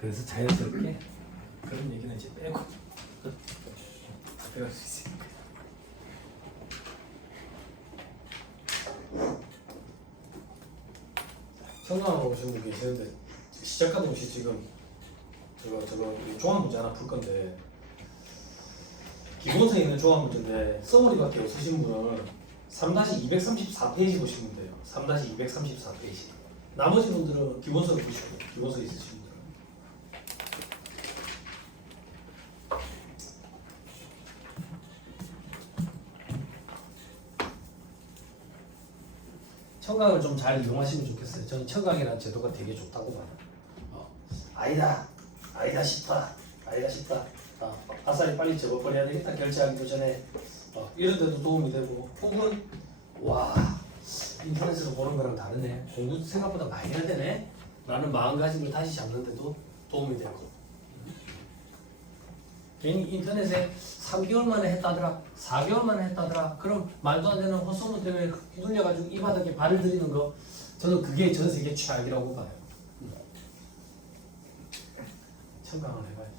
그래서 자연스럽게 그런 얘기는 이제 빼고 들어갈 수 있으니까. 청강하고 오신 분 계시는데 시작하던 것이 지금 저거 종합 문제 하나 풀 건데 기본성에 있는 종합 문제인데 써머리밖에 없으신 분은 3-234페이지 보시면 돼요. 3-234페이지. 나머지 분들은 기본성을 보시고 기본성 있으신 분들은 청강을 좀 잘 이용하시면 좋겠어요. 저는 청강이라는 제도가 되게 좋다고 봐요. 아니다 싶다. 아싸리 빨리 접어버려야 되겠다 결제하기도 전에 이런 데도 도움이 되고, 혹은 와 인터넷으로 보는 거랑 다르네, 공부 생각보다 많이 해야 되네 라는 마음가짐을 다시 잡는 데도 도움이 되고, 괜히 인터넷에 3개월 만에 했다더라 4개월 만에 했다더라 그럼 말도 안 되는 헛소문 때문에 휘둘려가지고 이 바닥에 발을 들이는 거, 저는 그게 전 세계 최악이라고 봐요. 청강을 해봐야죠.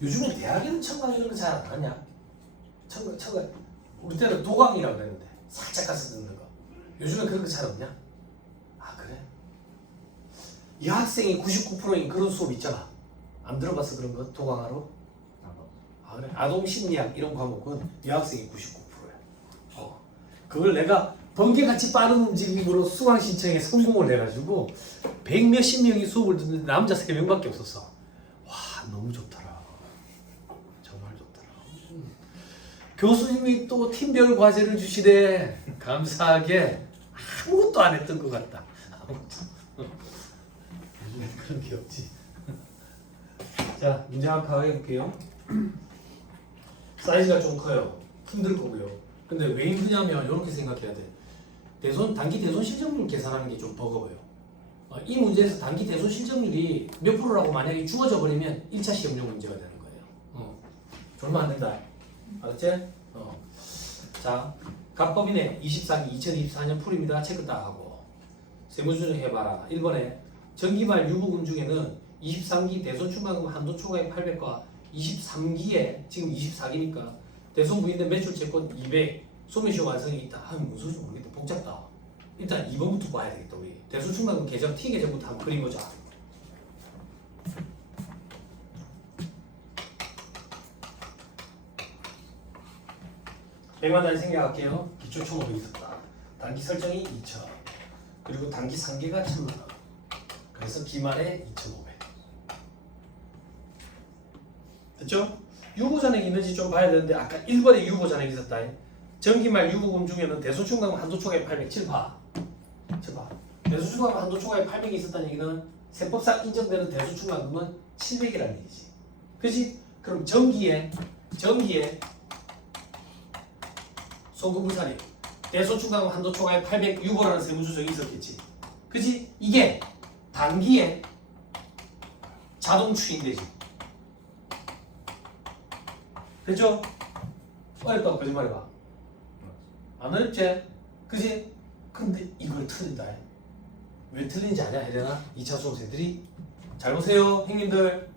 요즘에 대학에는 청강 이런 거 잘 안 하냐? 청강 우리 때는 도강이라고 그랬는데 살짝 가서 듣는 거. 요즘에 그런 거 잘 없냐? 아 그래? 여학생이 99%인 그런 수업 있잖아. 안 들어봤어 그런 거? 도강하러? 아 그래? 아동심리학 이런 과목은 여학생이 99%야. 그걸 내가 번개같이 빠른 움직임으로 수강 신청에 성공을 해가지고 100몇십 명이 수업을 듣는데 남자 3명밖에 없었어. 와 너무 좋더라. 정말 좋더라. 교수님이 또 팀별 과제를 주시대. 감사하게 아무것도 안 했던 것 같다. 요즘엔 그런 게 없지. 자 문제 한번 해볼게요. 사이즈가 좀 커요. 힘들 거고요. 근데 왜 힘드냐면 이렇게 생각해야 돼. 단기 대손 실적률 계산하는 게 좀 버거워요. 이 문제에서 단기 대손 실적률이 몇 프로라고 만약에 주어져 버리면 1차 시험용 문제가 되는 거예요. 졸면 안 된다. 알았지? 자, 갑법인의 24기 2024년 풀입니다. 체크 딱 하고 세무조정 해봐라. 1번에 정기말 유보금 중에는 23기 대손 충당금 한도 초과액 800과 23기에 지금 24기니까 대손 부인된 매출 채권 200 소매시효 완성이 있다. 무슨 소리인지 모르겠다. 복잡다. 일단 2번부터 봐야 되겠다. 우리 대손 충당금 계정 T 계정부터 한번 그려보자. 백만단위 생략할게요. 기초 1,500 있었다. 단기 설정이 2,000. 그리고 단기 상계가 1,000만 원. 그래서 기말에 2,500. 됐죠? 유보잔액이 있는지 좀 봐야 되는데 아까 1번에 유보잔액이 있었다. 정기말 유보금 중에는 대손충당금 한도 초과액 800. 7봐. 대손충당금 한도 초과액 800이 있었다는 얘기는 세법상 인정되는 대손충당금은 700이라는 얘기지. 그치? 그럼 정기에 소금부산이 대손충당금 한도 초과액 800 유보라는 세무조정이 있었겠지. 그치? 이게 단기에 자동 추인되지. 됐죠? 어렵다고 거짓말해봐. 안 어렵지? 그치? 근데 이걸 틀린다. 왜 틀린지 아냐 혜련아? 2차 수험생들이 잘 보세요 형님들.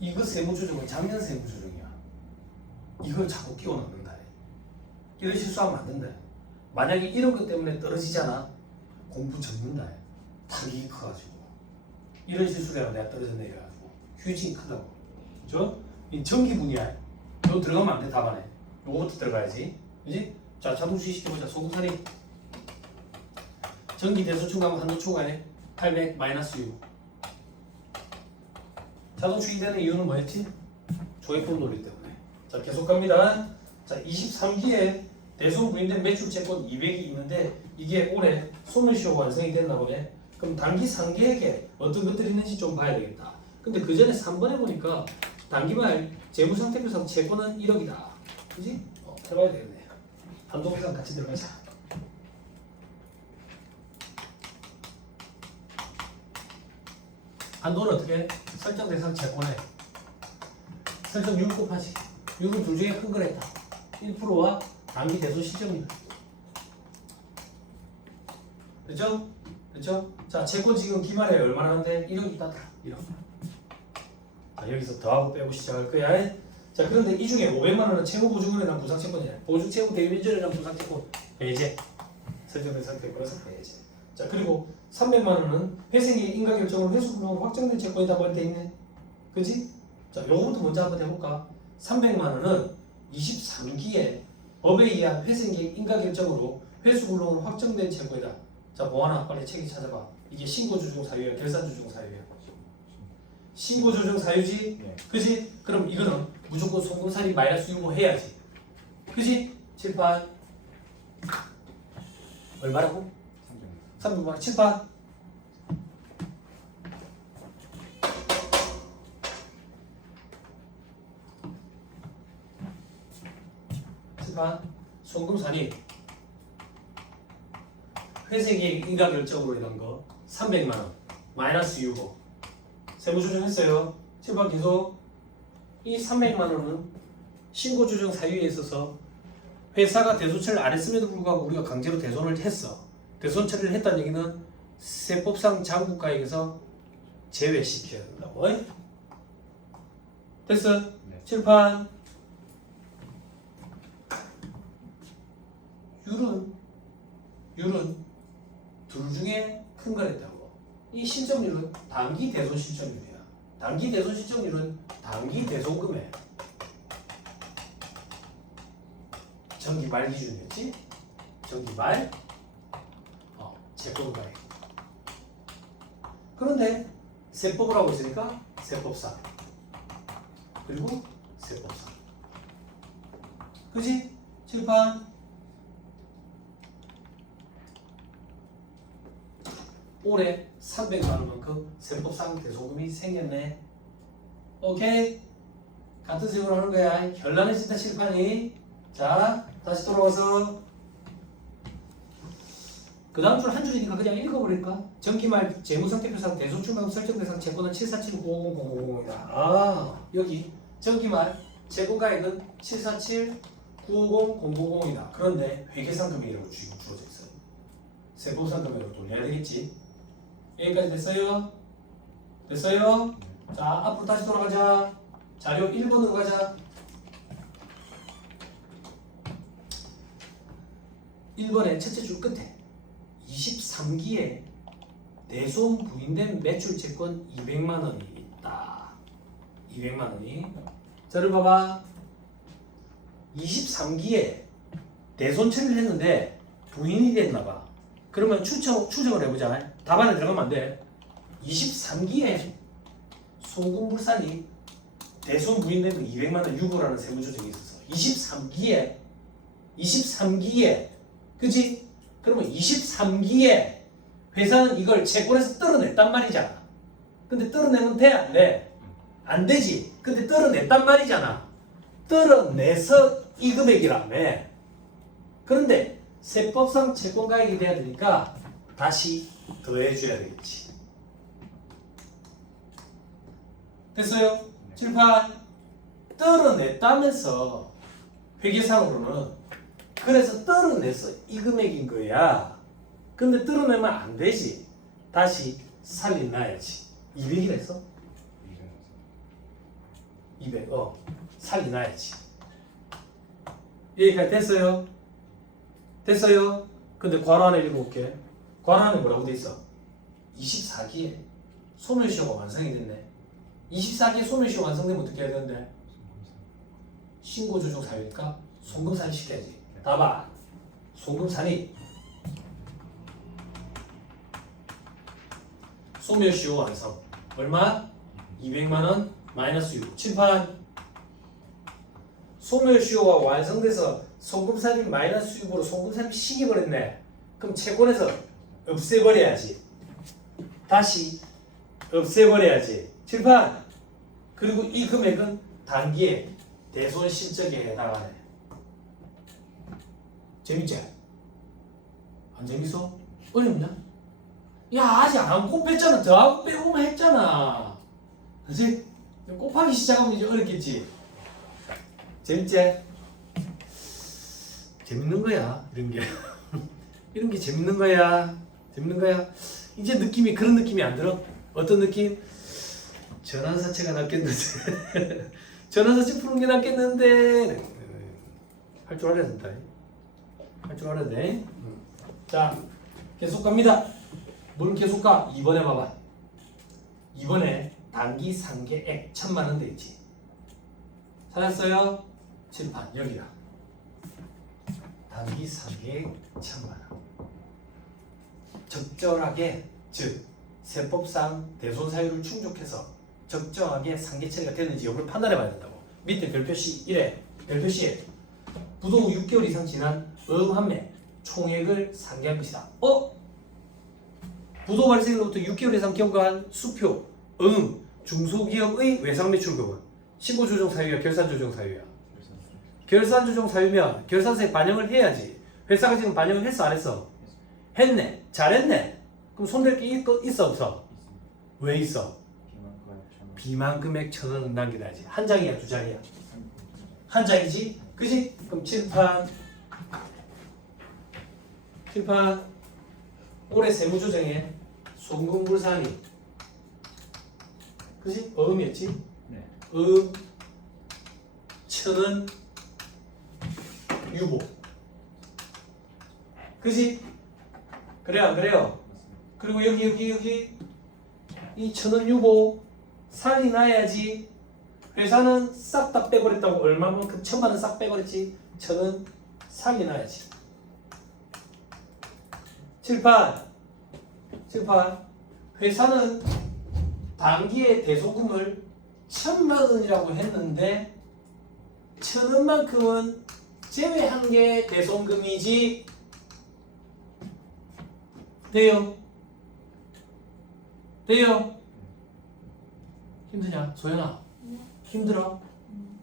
이거 세무조정은 작년 세무조정이야. 이걸 자꾸 끼워 넣는다. 이런 실수하면 안 된다. 만약에 이런 것 때문에 떨어지잖아. 공부 접는다. 타격이 커가지고 이런 실수를 하면 내가 떨어졌네 이래가지고 휴징이 크다고. 그죠? 이 전기 분야 이거 들어가면 안 돼. 답안에 요거부터 들어가야지. 그지? 자 자동추이 시켜보자. 소금사리 전기 대손충당금 한도 초과에 800 마이너스 6. 자동추이 되는 이유는 뭐였지? 조회법 논리 때문에. 자 계속 갑니다. 자 23기에 대손 부인된 매출 채권 200이 있는데 이게 올해 소멸시효가 완성이 됐나 보네. 그럼 단기 상계액에 어떤 것들이 있는지 좀 봐야 되겠다. 근데 그 전에 3번에 보니까 단기말 재무상태표상 채권은 1억이다. 그지? 해봐야 되겠네. 한도계산 같이 들어가자. 한도는 어떻게? 설정 대상 채권에 설정 6 곱하지. 6은 둘 중에 큰 걸 했다. 1%와 단기 대손 실적률. 됐죠? 됐죠? 자, 채권 지금 기말에 얼마나 하는데? 1억 있다. 1억. 자, 여기서 더하고 빼고 시작할 거야. 자, 그런데 이 중에 500만 원은 채무보증금에 대한 부상채권이야. 보증채무 대위면전에 대한 부상채권 배제. 설정된 상태권에서 배제. 자, 그리고 300만 원은 회생의 인가결정으로 회수불능으로 확정된 채권이다 볼 때 있네. 그지? 자, 요거부터 먼저 한번 해볼까? 300만 원은 23기에 법에 의한 회생의 인가결정으로 회수불능으로 확정된 채권이다. 자, 보아나 빨리 책에 찾아봐. 이게 신고조정 사유야, 결산조정 사유야. 신고조정 사유지? 네. 그지? 그럼 이거는 무조건 송금살인 마이너스 유보 해야지. 그지? 칠판 얼마라고? 300만 원. 칠판 칠판 송금살인 회생계획 인가결정으로 인한 거 300만 원 마이너스 유보 세무조정했어요. 칠판 계속 이 300만 원은 신고조정 사유에 있어서 회사가 대손처리를 안 했음에도 불구하고 우리가 강제로 대손을 했어. 대손처리를 했다는 얘기는 세법상 장부가액에서 제외시켜야 된다고. 됐어? 네. 칠판 율은 둘 중에 큰 거랬다고. 이 실점률은 단기 대손 실점률이야. 단기 대손 실점률은 단기 대손금액 정기 말 기준이었지? 정기 말 채권가액. 그런데 세법을 하고 있으니까 세법상 그리고 세법상. 그지? 칠판 올해 300만 원만큼 세법상 대손금이 생겼네. 오케이? 같은 식으로 하는 거야. 현란해진다 칠판이. 자, 다시 돌아와서 그 다음 줄 한 줄이니까 그냥 읽어버릴까? 정기말 재무상태표상 대손출만큼 설정대상 채권은 747-950-050이다. 아, 여기 정기말 채권가액은 747-950-050이다. 그런데 회계상금액이라고 지금 주어져 있어요. 세법상금액으로 돌려야 되겠지. 여기까지 됐어요? 됐어요? 자, 앞으로 다시 돌아가자. 자료 1번으로 가자. 1번의 첫째 줄 끝에 23기에 대손 부인된 매출 채권 200만 원이 있다. 200만 원이. 자를 봐봐. 23기에 대손 처리를 했는데 부인이 됐나 봐. 그러면 추정을 해보자. 답안에 들어가면 안 돼. 23기에 송금불산이 대손 부인된 거 200만 원 유보라는 세무조정이 있었어. 23기에 그치? 그러면 23기에 회사는 이걸 채권에서 떨어냈단 말이잖아. 근데 떨어내면 돼? 안 돼? 안 되지. 근데 떨어냈단 말이잖아. 떨어내서 이 금액이라며. 그런데 세법상 채권가액이 돼야 되니까 다시 더해줘야 되겠지. 됐어요? 칠판 떨어냈다면서 회계상으로는 그래서 떨어내서 이 금액인 거야. 근데 떨어내면 안 되지. 다시 살려놔야지. 200이랬어? 200. 살려놔야지. 여기까지 됐어요? 됐어요? 근데 괄호 안에 읽어볼게. 괄호 안에 뭐라고 돼 있어? 24기에 소멸시효가 완성이 됐네. 24기에 소멸시효 완성되면 어떻게 해야 되는데? 신고조정 사유니까 송금산이 시켜야지. 답안 송금산이 소멸시효 완성 얼마? 200만원 마이너스 6. 칠판 소멸시효가 완성돼서 송금산이 마이너스 6으로 송금산이 시켜버렸네. 그럼 채권에서 없애버려야지. 다시 없애버려야지. 칠판 그리고 이 금액은 단기에 대손 실적에 해당하네. 재밌지? 안 재밌어? 어렵냐? 야, 아직 안 곱했잖아. 더하고 빼고만 했잖아. 그치? 곱하기 시작하면 이제 어렵겠지? 재밌지? 재밌는 거야, 이런 게. 이런 게 재밌는 거야. 재밌는 거야. 이제 느낌이 그런 느낌이 안 들어? 어떤 느낌? 전환사체가 낫겠는데 전환사체 푸는 게 낫겠는데 할 줄 알아야 된다. 할 줄 알아야 돼. 자 계속 갑니다. 뭘 계속 가? 2번에 봐봐. 2번에 단기 상계액 1000만원 돼 있지. 찾았어요? 칠판 여기야. 단기 상계액 1000만원. 적절하게 즉 세법상 대손 사유를 충족해서 적정하게 상계 처리가 되는지 여부를 판단해 봐야 된다고. 밑에 별표시 1에 별표시에 부도 후 6개월 이상 지난 한 매 총액을 상계한 것이다. 부도 발생으로부터 6개월 이상 경과한 수표 중소기업의 외상 매출금은 신고조정 사유야 결산조정 사유야? 결산조정 사유면 결산서에 반영을 해야지. 회사가 지금 반영을 했어 안 했어? 했네. 잘했네. 그럼 손댈 게 있어 없어? 왜 있어? 비만 금액 1000원은 남겨놔야지. 한 장이야 두 장이야? 한 장이지? 그지? 그럼 칠판 올해 세무조정에 송금불산이 그지? 어음이었지? 네. 1000원 유보 그지? 그래요 안 그래요? 그리고 여기 이 1000원 유보 살리 놔야지. 회사는 싹 다 빼버렸다고. 얼마만큼 1000만원 싹 빼버렸지. 1000원 살리 놔야지. 칠판 회사는 단기에 대소금을 1000만원이라고 했는데 1000원만큼은 제외한 게 대손금이지. 돼요? 힘드냐? 소연아 힘들어?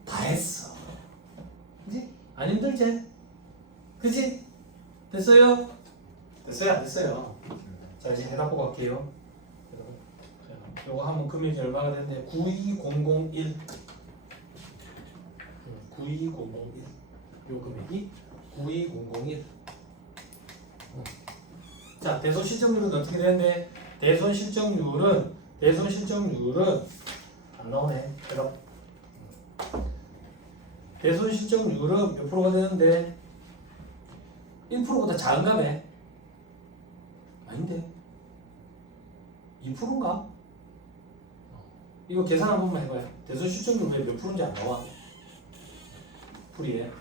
다 했어. 그지? 안 힘들지? 그지? 됐어요? 안 됐어요? 자 이제 해답 보고 갈게요. 요거 하면 금액이 얼마가 되는데 92001 요 금액이 92001. 자 대손실적률은 어떻게 되는데 대손실적률은 안 나오네. 해답. 대손실적률은 몇 프로가 되는데 1%보다 작은가매? 아닌데 2%인가? 이거 계산 한 번만 해봐요. 대손실적률 왜 몇 프로인지 안 나와? 풀이에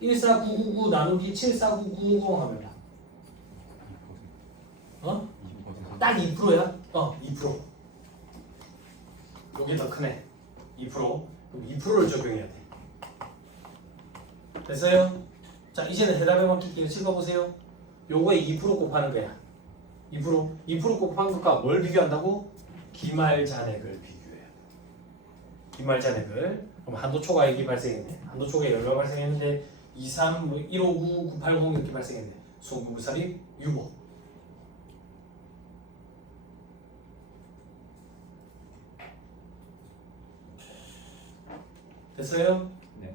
14999 나누기 74990 하면 딱 2%야? 2%. 요게 더 크네. 2%. 그럼 2%를 적용해야 돼. 됐어요? 자 이제는 해답에 맡길게요. 읽어보세요. 요거에 2% 곱하는 거야. 2% 곱한 것과 뭘 비교한다고? 기말잔액을 비교해요. 기말잔액을. 그럼 한도초과액이 발생했네. 한도초과액이 얼마 발생했는데 23, 159, 980 이렇게 발생했네. 송금불살입 유보. 됐어요? 네.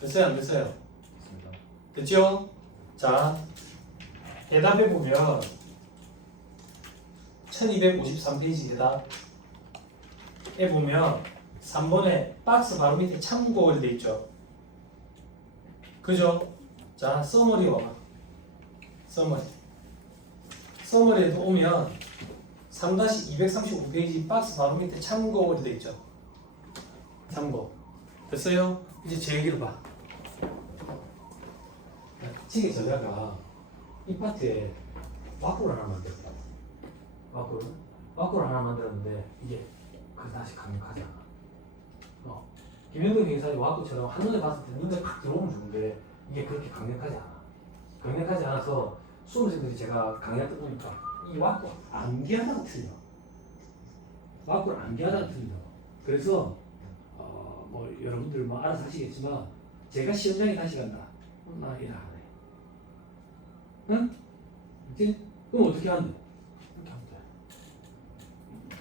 됐어요? 안 됐어요? 됐습니다. 됐죠? 자, 해답해 보면 1253페이지 해답에 보면 3번에 박스 바로 밑에 참고가 돼 있죠. 그죠? 자, 서머리 와봐. 서머리에도 오면 3-235페이지 박스 바로 밑에 참고가 돼 있죠. 참고. 됐어요? 이제 제 얘기를 봐. 책의 저자가 이 파트에 와꾸를 하나 만들었다. 와꾸를 하나 만들었는데 이게 그다지 강력하지 않아. 김영동 회사의 와꾸처럼 한눈에 봤을 때 눈에 팍 들어오면 좋은데 이게 그렇게 강력하지 않아. 강력하지 않아서 수험생들이 제가 강의할 때 보니까 이 와꾸 암기하다가 틀려. 와꾸를 암기하다가 틀려. 그래서 뭐 여러분들 뭐 알아서 하시겠지만 제가 시험장에 다시 간다. 나 이래 하네. 응? 이제 그럼 어떻게 하는데? 이렇게 하면 돼.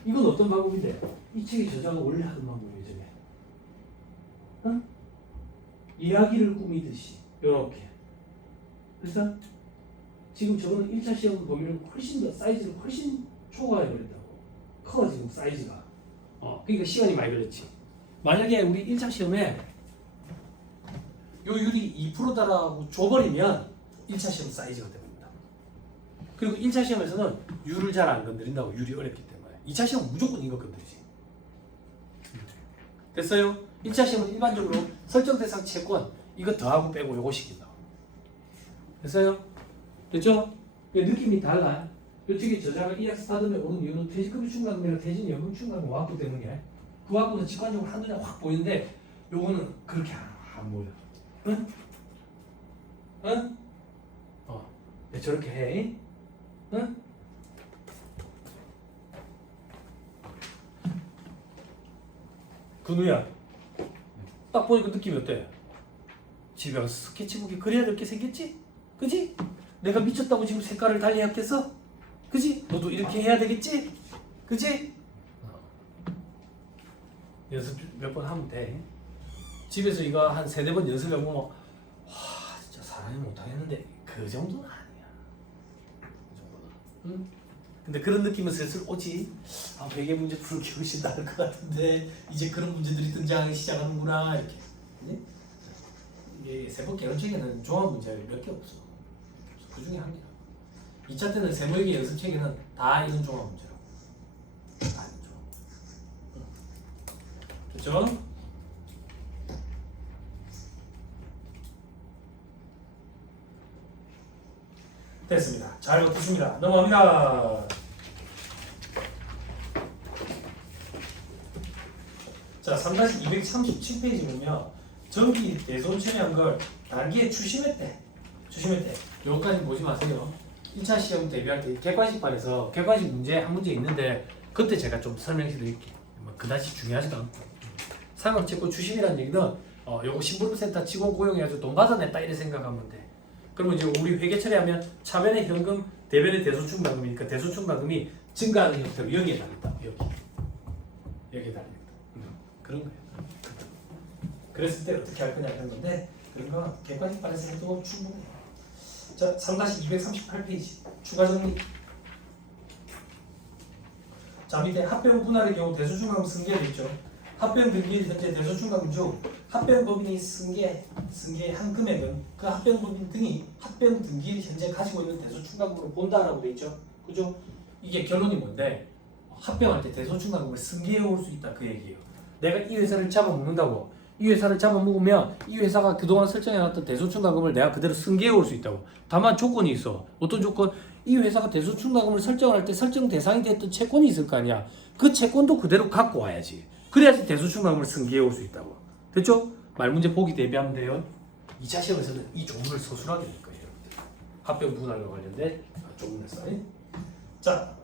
이건 어떤 방법인데? 이 책의 저자가 원래 하던 방법이에요, 저게. 응? 이야기를 꾸미듯이 요렇게. 그래서 지금 저거는 1차 시험을 보면 훨씬 더 사이즈를 훨씬 초과해 버린다고. 커 지금 사이즈가. 그러니까 시간이 많이 걸렸지. 만약에 우리 1차 시험에 요 유리 2%다라고 줘버리면 1차 시험 사이즈가 됩니다. 그리고 1차 시험에서는 유를 잘 안 건드린다고. 유리 어렵기 때문에. 2차 시험은 무조건 이거 건드리지. 됐어요? 1차 시험은 일반적으로 설정 대상 채권 이거 더하고 빼고 요거식이다. 됐어요? 됐죠? 느낌이 달라. 이쪽에 저자가 EX 다듬에 오는 이유는 퇴직급여 충당금이나 퇴직연금 충당금 와갖고 때문에 그 와갖고는 직관적으로 한눈에 확 보이는데 요거는 그렇게 안 보여. 응? 응? 왜 저렇게 해? 응? 근우야, 딱 보니까 느낌이 어때? 집에 가서 스케치북에 그려야 될 게 생겼지? 그지? 내가 미쳤다고 지금 색깔을 달리 했겠어? 그지? 너도 이렇게 해야 되겠지? 그지? 연습 몇 번 하면 돼. 집에서 이거 한 3-4번 연습해보면 와 진짜 사람이 못하겠는데 그 정도는 아니야. 그 정도는. 응? 근데 그런 느낌은 슬슬 오지. 회계 문제 풀기 훨씬 나을 것 같은데 이제 그런 문제들이 등장하기 시작하는구나 이렇게. 네? 이게 세법 개론책에는 종합 문제가 몇 개 없어. 그 중에 한 개라. 2차 때는 세무회계 연습책에는 다 이런 종합 문제라고. 다 이런 종합. 됐죠? 됐습니다. 잘 붙습니다. 넘어갑니다. 자, 3-237페이지 보면 정기 대손 처리한 걸 단기에 추심했대. 요거까지 보지 마세요. 1차 시험 대비할 때 객관식반에서 객관식 문제 한 문제 있는데 그때 제가 좀 설명해 드릴게요. 그다지 중요하지도 않고. 상업채권 추심이라는 얘기는 요거 심부름센터 직원 고용해가지고 돈 받아냈다 이렇게 생각하면 돼. 그러면 이제 우리 회계 처리하면 차변의 현금, 대변의 대손충당금이니까 대손충당금이 증가하는 형태로 여기에 달린다. 여기에 달린다. 그런 거예요. 그랬을 때 어떻게 할 거냐 하는 건데 그런 거 객관식반에서 해도 충분해요. 자, 3-238페이지 추가 정리. 자, 밑에 합병 분할의 경우 대손충당금 승계되어 있죠. 합병 등기일 현재 대손충당금 중 합병 법인이 승계한 금액은 그 합병 법인 등이 합병 등기일 현재 가지고 있는 대손충당금으로 본다라고 돼 있죠. 그죠? 이게 결론이 뭔데? 합병할 때 대손충당금을 승계해 올 수 있다 그 얘기예요. 내가 이 회사를 잡아먹는다고. 이 회사를 잡아먹으면 이 회사가 그동안 설정해놨던 대손충당금을 내가 그대로 승계해 올 수 있다고. 다만 조건이 있어. 어떤 조건? 이 회사가 대손충당금을 설정할 때 설정 대상이 됐던 채권이 있을 거 아니야. 그 채권도 그대로 갖고 와야지. 그래야지 대손충당금을 승계해 올 수 있다고. 됐죠? 말문제 보기 대비하면 돼요. 2차 시험에서는 이 조문을 서술하게 될 거예요. 합병 분할과 관련된 조문을 써요. 자,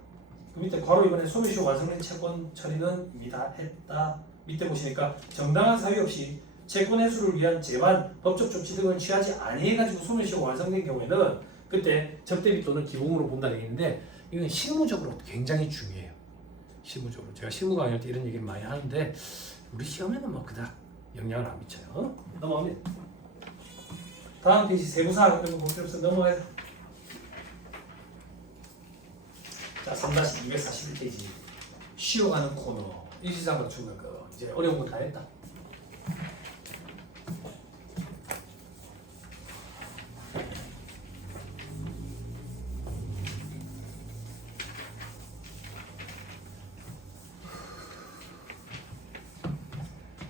그 밑에 괄호 이번에 소멸시효 완성된 채권 처리는 이미 다 했다. 밑에 보시니까 정당한 사유 없이 채권 회수를 위한 제반, 법적 조치 등을 취하지 아니해가지고 소멸시효가 완성된 경우에는 그때 적대비 또는 기공으로 본다는 얘기인데 이건 실무적으로 굉장히 중요해요. 실무적으로 제가 실무 강의할 때 이런 얘기를 많이 하는데 우리 시험에는 뭐 그닥 영향을 안 미쳐요. 넘어갑니다. 다음 페이지 세부사항 이런 거 볼 필요 없어. 넘어가요. 자, 3-241페이지 쉬어가는 코너 일시상으로 중간 거 이제 어려운 거 다 했다.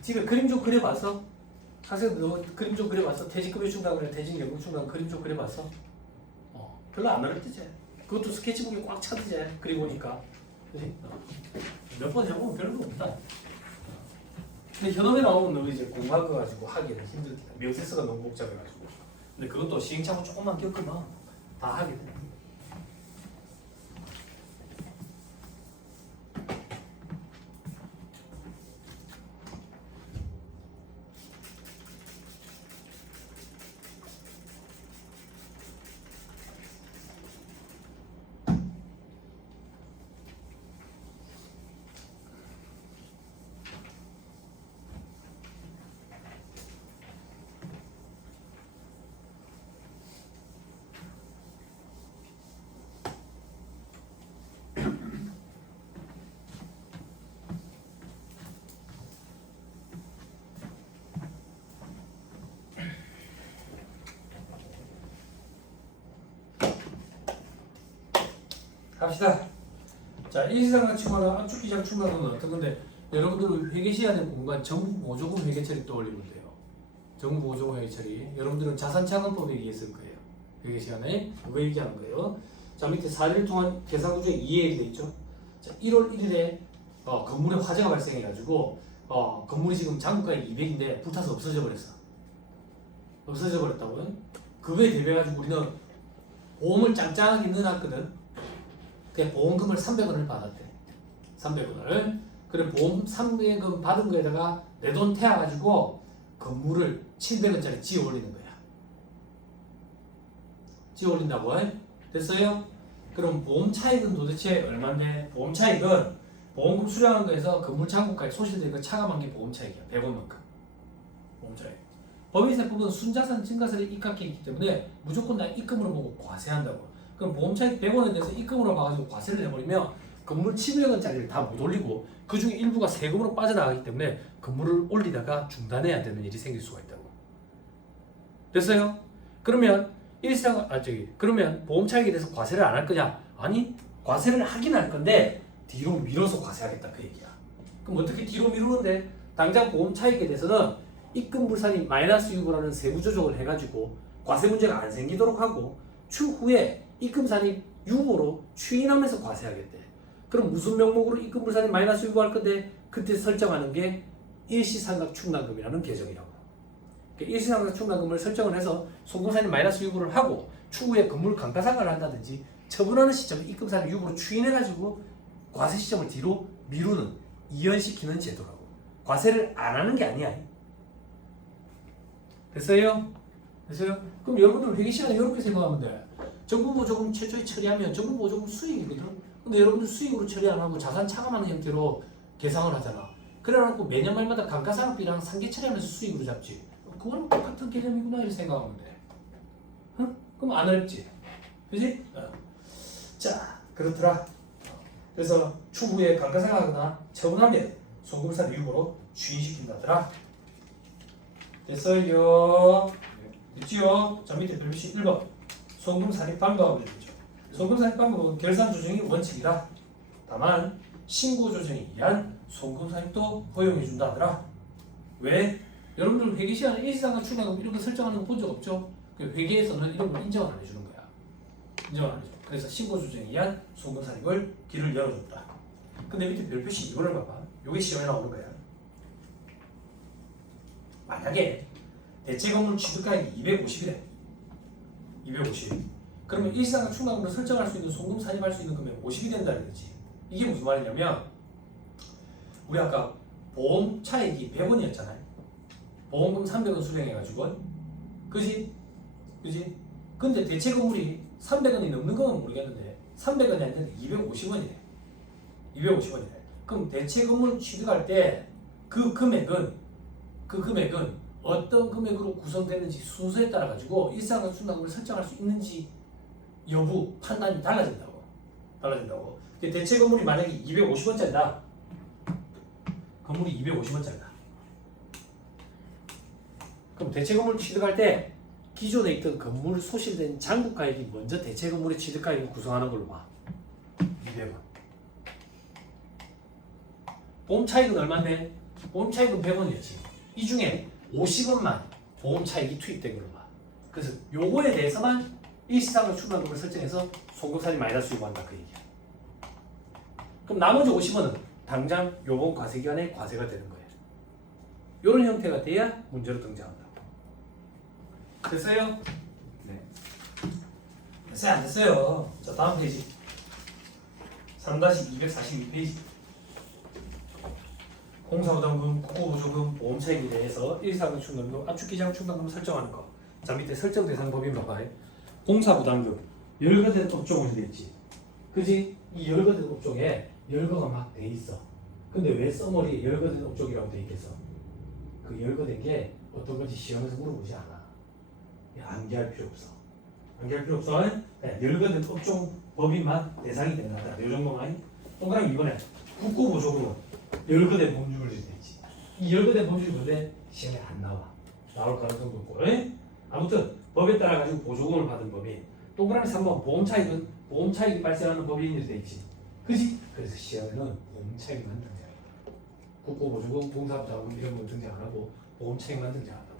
지금 그림 좀 그려봤어? 학생들 너 그림 좀 그려봤어? 퇴직급여 충당이나 퇴직연금 충당 그림 좀 그려봤어? 별로 안 어렵지. 그것도 스케치북에 꽉 차듯이 그리고니까 그지? 몇 번 해보면 별로 없다. 근데 현업에 나오면 너 이제 공부할 거 가지고 하기는 힘들다. 명세서가 너무 복잡해가지고. 근데 그것도 시행착오 조금만 겪으면 다 하게 돼. 갑시다. 자, 일시상각 충당은 압축기장 충당은 어떤 건데 여러분들은 회계 시간의 공간 정부 보조금 회계 처리 떠올리면 돼요. 정부 보조금 회계 처리. 여러분들은 자산차감법 얘기했을 거예요. 회계 시간에 그거 얘기하는 거예요. 자, 밑에 4일 동안 계산 구조에 2에 돼 있죠. 자, 1월 1일에 건물에 화재가 발생해가지고 건물이 지금 잔고가액 200인데 불타서 없어져 버렸어. 없어져 버렸다고요? 그거에 대비해가지고 우리는 보험을 짱짱하게 넣어놨거든. 그 보험금을 300원을 받았대. 300원을. 그래 보험 300원 받은 거에다가 내 돈 태워가지고 건물을 700원짜리 지어 올리는 거야. 지어 올린다고. 됐어요? 그럼 보험 차익은 도대체 얼마인데? 보험 차익은 보험금 수령한 거에서 건물 잔고가액 소실된 거 차감한 게 보험 차익이야. 100원만큼. 보험 차익. 법인세법은 순자산 증가세를 입각해 있기 때문에 무조건 다 입금으로 보고 과세한다고. 그럼 보험 차익 100원에 대해서 입금으로 봐가지고 과세를 해버리면 건물 700원짜리를 다 못 올리고 그 중에 일부가 세금으로 빠져나가기 때문에 건물을 올리다가 중단해야 되는 일이 생길 수가 있다고. 됐어요? 그러면 그러면 보험 차익에 대해서 과세를 안 할 거냐? 아니, 과세를 하긴 할 건데 뒤로 미뤄서 과세하겠다 그 얘기야. 그럼 어떻게 뒤로 미루는데? 당장 보험 차익에 대해서는 입금 불산이 마이너스 유보라는 세부 조정을 해가지고 과세 문제가 안 생기도록 하고 추후에 입금산이 유보로 추인하면서 과세하겠대. 그럼 무슨 명목으로 입금 불산이 마이너스 유보할 건데 그때 설정하는 게 일시상각 충당금이라는 계정이라고. 일시상각 충당금을 설정을 해서 송금산이 마이너스 유보를 하고 추후에 건물 감가상각을 한다든지 처분하는 시점에 입금산이 유보로 추인해가지고 과세 시점을 뒤로 미루는 이연시키는 제도라고. 과세를 안 하는 게 아니야. 됐어요? 됐어요? 그럼 여러분들 회계 시간에 이렇게 생각하면 돼. 정부 보조금 최초에 처리하면 정부 보조금 수익이거든. 근데 여러분들 수익으로 처리 안 하고 자산 차감하는 형태로 계상을 하잖아. 그래놓고 매년 말마다 감가상각비랑 상계 처리하면서 수익으로 잡지. 그거랑 똑같은 개념이구나 이렇게 생각하면 돼. 응? 그럼 안 어렵지. 그지? 자, 그렇더라. 그래서 추후에 감가상각하거나 처분하면 송금산 유보로 추인시킨다더라. 됐어요? 됐지요? 자, 밑에 별표시 1번 송금 산입 방법을 되죠. 송금 산입 방법은 결산 조정이 원칙이다. 다만 신고 조정에 의한 송금 산입도 허용해 준다 하더라. 왜? 여러분들 회계 시간에 일시상각 충당금 이런 거 설정하는 거 본 적 없죠? 회계에서는 이런 걸 인정을 안 해주는 거야. 인정을 안 해줘. 그래서 신고 조정에 의한 송금 산입을 길을 열어줬다. 근데 밑에 별표시 2번을 봐봐. 요게 시험에 나오는 거야. 만약에 대체 건물 취득가액이 250이래. 250. 그러면 일시상각 충당금을 설정할 수 있는 송금 산입할 수 있는 금액 50이 된다 그랬지. 이게 무슨 말이냐면 우리 아까 보험 차익이 100원이었잖아요. 보험금 300원 수령해가지고 그지? 그지? 근데 대체 건물이 300원이 넘는 건 모르겠는데 300원이 아니라 250원이래. 250원이래. 그럼 대체 건물 취득할 때 그 금액은 어떤 금액으로 구성됐는지 순서에 따라 가지고 일시상각 충당금을 설정할 수 있는지 여부 판단이 달라진다고. 대체 건물이 만약에 250원짜리다. 건물이 250원짜리다. 그럼 대체 건물 취득할 때 기존에 있던 건물 소실된 잔고가액이 먼저 대체 건물의 취득가액을 구성하는 걸로 봐. 200원. 보험 차익은 얼마인데? 보험 차익은 100원이었지. 이 중에 50원만 보험 차익이 투입된 걸로 봐. 그래서 요거에 대해서만 일시상각 충당금을 설정해서 송금산이 마이너스 유보한다 그 얘기야. 그럼 나머지 50원은 당장 요번 과세기간에 과세가 되는 거예요. 요런 형태가 돼야 문제로 등장한다. 됐어요? 네. 됐어요? 안 됐어요? 자, 다음 페이지 3-242페이지 공사부담금, 국고보조금, 보험차익에 대해서 일시상각 충당금, 압축기장 충당금 설정하는 거. 자, 밑에 설정 대상 법인 봐봐요. 공사부담금 열거된 업종으로 돼 있지. 그지? 이 열거된 업종에 열거가 막 돼 있어. 근데 왜 써머리 열거된 업종이라고 돼 있겠어? 그 열거된 게 어떤 건지 시험에서 물어보지 않아. 암기할 필요 없어. 암기할 필요 없어. 네, 열거된 업종 법인만 대상이 된다. 이 정도만. 동그라미 2번에 국고보조금은 열거된 범주를 돼 있지. 이 열거된 범주가 근데 시험에 안 나와. 나올 가능성도 없고. 아무튼 법에 따라 가지고 보조금을 받은 법인 동그라미 3번 보험 차익은 보험 차익이 발생하는 법인이 돼 있지. 그지? 그래서 시험에는 보험 차익만 등장해. 국고보조금, 공사부담금 이런 건 등장 안 하고 보험 차익만 등장한다고.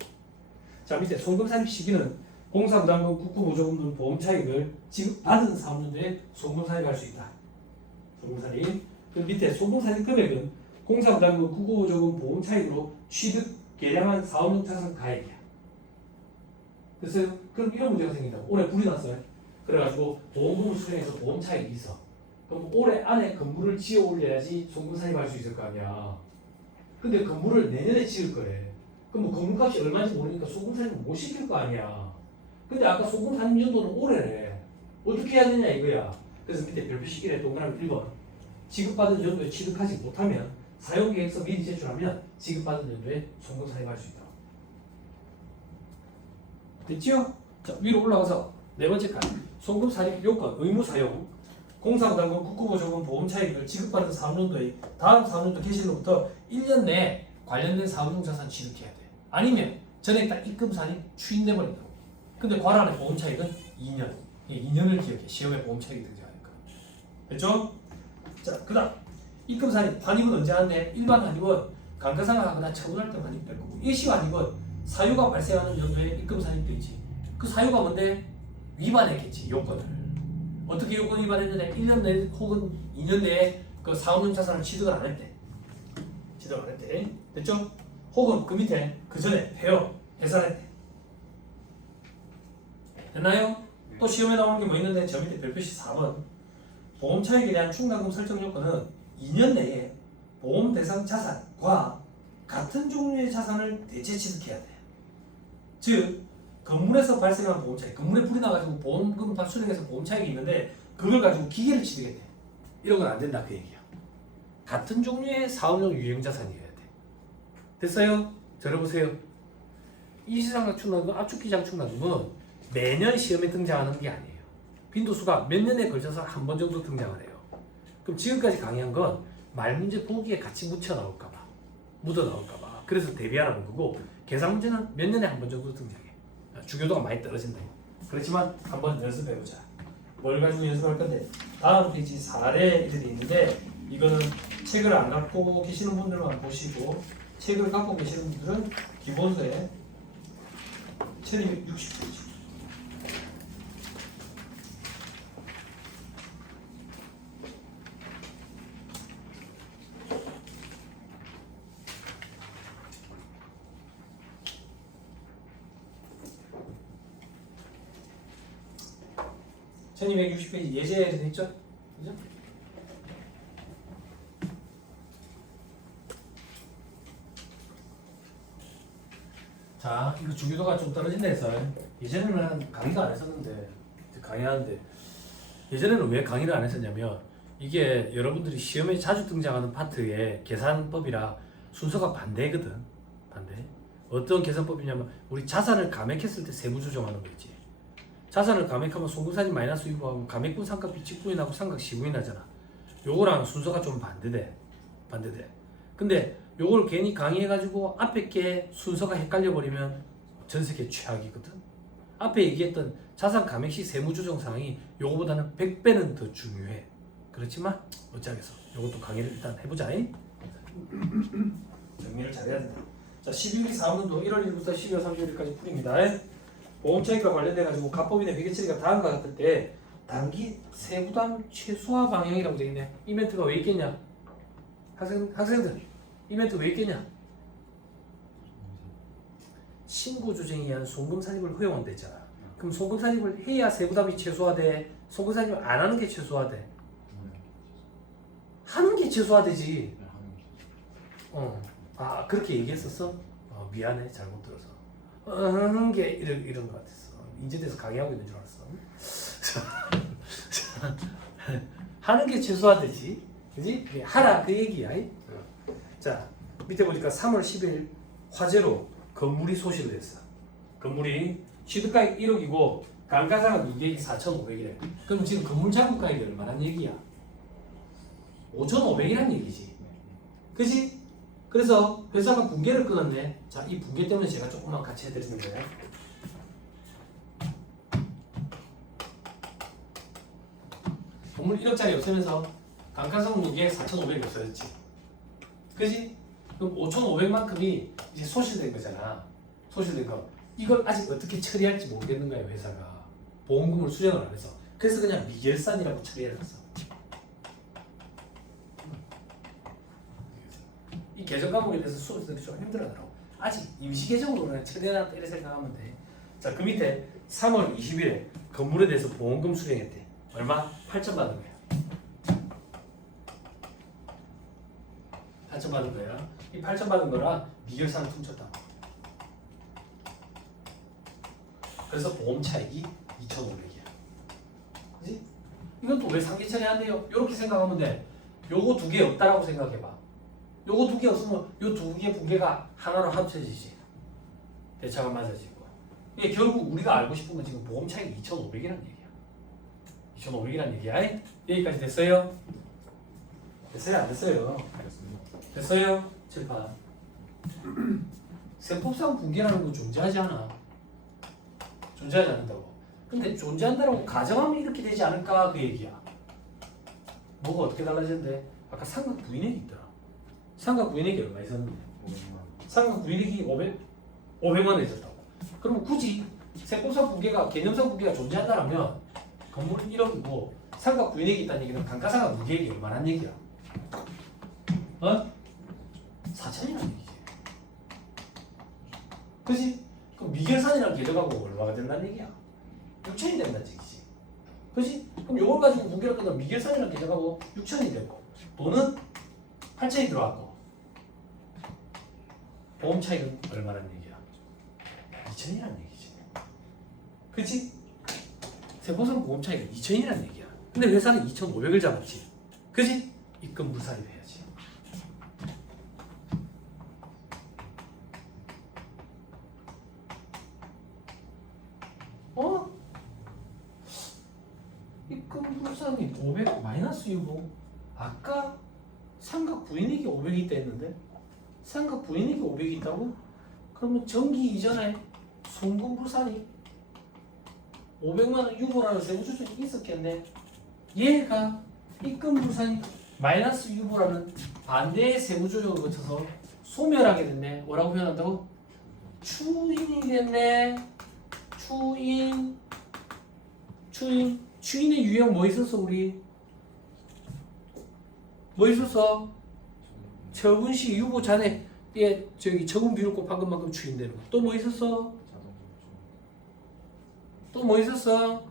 자 밑에 송금사립 시기는 공사부담금, 국고보조금 등 보험 차익을 지급받은 사업연도에 송금사립할 수 있다. 송금사립. 그 밑에 송금사립 금액은 공사부담금, 국고보조금, 보험 차익으로 취득 계량한 사업용 자산 가액이야. 됐어요? 그럼 이런 문제가 생긴다고. 올해 불이 났어요. 그래가지고 보험금을 수령해서 보험 차익이 있어. 그럼 올해 안에 건물을 지어 올려야지 송금사립할 수 있을 거 아니야. 근데 건물을 내년에 지을 거래. 그럼 뭐 건물값이 얼마인지 모르니까 송금사립을 못 시킬 거 아니야. 근데 아까 송금사립 연도는 올해래. 어떻게 해야 되냐 이거야. 그래서 밑에 별표 시기에 동그라미 1번 지급받은 연도에 취득하지 못하면 사용계획서 미리 제출하면 지급받은 연도에 송금사립할 수 있다. 됐지요? 자 위로 올라가서 네 번째 칸 송금사립 요건 의무 사용 공사부담금, 국고보조금, 보험 차익을 지급받은 사업연도의 다음 사업연도 개시로부터 1년 내에 관련된 사업용 자산 취득해야 돼. 아니면 전에 딱 입금사항이 추인돼버린다고. 근데 과란의 보험 차익은 2년. 2년을 기억해. 시험에 보험 차익이 등장하니까. 됐죠? 자, 그 다음 입금사항 환입은 언제 하는데 일반 환입은 감가상각 하거나 처분할 때 환입될 거고 일시 환입은 사유가 발생하는 연도에 입금사항이 되지. 그 사유가 뭔데? 위반했겠지. 요건을. 어떻게 요건 위반했는데 1년 내 혹은 2년 내에 그 사업용 자산을 취득을 안 했대. 취득을 안 했대. 됐죠? 혹은 그 밑에 그 전에 해산했대. 됐나요? 또 시험에 나오는 게 뭐 있는데 저 밑에 별표시 4번 보험 차익에 대한 충당금 설정 요건은 2년 내에 보험 대상 자산과 같은 종류의 자산을 대체 취득해야 돼. 즉 건물에서 발생한 보험 차익, 건물에 불이 나가지고 보험금 수령해서 보험 차익이 있는데 그걸 가지고 기계를 취득했대. 이런 건 안 된다 그 얘기야. 같은 종류의 사업용 유형 자산이어야 돼. 됐어요? 들어보세요. 이시장각 충당금, 압축기장 충당금은 매년 시험에 등장하는 게 아니에요. 빈도수가 몇 년에 걸쳐서 한 번 정도 등장을 해요. 그럼 지금까지 강의한 건 말문제 보기에 같이 묻혀 나올까봐, 묻어 나올까봐. 그래서 대비하라는 거고 계산 문제는 몇 년에 한 번 정도 등장해. 중요도가 많이 떨어진다. 그렇지만 한번 연습해보자. 뭘 가지고 연습할 건데 다음 페이지 사례 이렇게 있는데 이거는 책을 안 갖고 계시는 분들만 보시고 책을 갖고 계시는 분들은 기본서에 1260페이지 1260페이지 예제에 있죠? 그죠? 자, 이거 중요도가 좀 떨어진다 해서 예전에는 강의가 안 했었는데 강의하는데 예전에는 왜 강의를 안 했었냐면 이게 여러분들이 시험에 자주 등장하는 파트의 계산법이라 순서가 반대거든. 반대. 어떤 계산법이냐면 우리 자산을 감액했을 때 세부 조정하는 거 있지. 자산을 감액하면 송금사립 마이너스 유보하고 감액분 상각비 직구인하고 상각 시부인하잖아. 요거랑 순서가 좀 반대돼. 근데 요걸 괜히 강의해가지고 앞에 게 순서가 헷갈려버리면 전세계 최악이거든. 앞에 얘기했던 자산 감액 시 세무 조정 사항이 요거보다는 100배는 더 중요해. 그렇지만 어쩌겠어. 요것도 강의를 일단 해보자. 정리를 잘해야 된다. 자, 12월 4년도 1월 1일부터 12월 31일까지 풀입니다. 보험 차익과 관련돼 가지고 가법인의 회계 처리가 다음과 같을 때 단기 세부담 최소화 방향이라고 되어 있네. 이 멘트가 왜 있겠냐? 학생들 이 멘트 왜 있겠냐? 신고 조정에 의한 송금 산입을 허용한댔잖아. 그럼 송금 산입을 해야 세부담이 최소화돼? 송금 산입을 안 하는 게 최소화돼? 하는 게 최소화되지. 아 그렇게 얘기했었어? 미안해 잘못 들어서. 하는 게 이런 것 같았어. 인제대에서 강의하고 있는 줄 알았어. 하는 게 최소화되지, 그지? 하라 그 얘기야. 자 밑에 보니까 3월 10일 화재로 건물이 소실을 했어. 건물이 취득가액 1억이고 감가상각 200이 4,500이래. 그럼 지금 건물 잔고가액이 얼마란 얘기야? 5,500이란 얘기지. 그지? 그래서 회사가 붕괴를 끊었네. 자, 이 붕괴 때문에 제가 조금만 같이 해드리는 거예요. 건물 1억짜리 없애면서 감가상각 무게 4,500이 없어졌지. 그지? 그럼 5,500만큼이 이제 소실된 거잖아. 소실된 거. 이걸 아직 어떻게 처리할지 모르겠는 거야, 회사가. 보험금을 수령을 안 해서. 그래서 그냥 미결산이라고 처리해놨어. 이 계정 과목에 대해서 수업들이 좀 힘들어하더라고. 아직 임시 계정으로 그냥 처리해놨다 이렇게 생각하면 돼. 자, 그 밑에 3월 20일에 건물에 대해서 보험금 수령했대. 얼마? 8천 받은 거야. 8천 받은 거야. 이 8천 받은 거라 미결산을 퉁쳤다. 그래서 보험 차익이 2,500이야. 그지? 이건 또 왜 상기 처리한대요? 이렇게 생각하면 돼. 요거 두 개 없다라고 생각해봐. 요거 두 개 없으면 요 두 개 부계가 하나로 합쳐지지. 대차가 맞아지고. 이게 결국 우리가 알고 싶은 건 지금 보험 차익이 2,500이라는 얘기야. 2,500이라는 얘기야. 여기까지 됐어요? 됐어요? 안 됐어요? 됐어요? 칠판. 세법상 붕괴라는 건 존재하지 않아. 존재하지 않는다고. 근데 존재한다라고 가정하면 이렇게 되지 않을까 그 얘기야. 뭐가 어떻게 달라지는데? 아까 상각 부인액이 있더라. 상각 부인액이 얼마 있었는데? 500만. 상각 부인액이 500만 원 있었다고. 그러면 굳이 세법상 붕괴가 개념상 붕괴가 존재한다라면 건물은 1억이고 상각 부인액이 있다는 얘기는 감가상각 무계액이 얼마란 얘기야? 어? 4천이라는 얘기지. 그치? 그럼 미결산이랑 계정하고 얼마가 된다는 얘기야? 6천이 된다는 얘기지. 그치? 그럼 요걸 가지고 무게를 끊으면 미결산이랑 계정하고 6천이 되고 돈은 8천이 들어왔고 보험 차익은 얼마라는 얘기야? 2천이라는 얘기지. 그치? 세보상 보험 차익은 2천이라는 얘기야. 근데 회사는 2,500을 잡았지. 그치? 입금 불사를 해야지. 어? 입금 불상이 500 마이너스 6호. 아까 상각 부인액이 500이 있다 했는데 상각 부인액이 500이 있다고? 그러면 정기 이전에 송금 불산이 500만 원 6호라는 세무조정이 있었겠네. 얘가 입금 불산이 마이너스 6호라는 반대의 세무조정을 거쳐서 소멸하게 됐네. 뭐라고 표현한다고? 추인이 됐네. 추인의 유형 뭐 있었어 우리? 뭐 있었어? 처분시 유보 잔액 예 저기 처분 비율 곱한 것만큼 추인되는 거. 또 뭐 있었어? 또 뭐 있었어?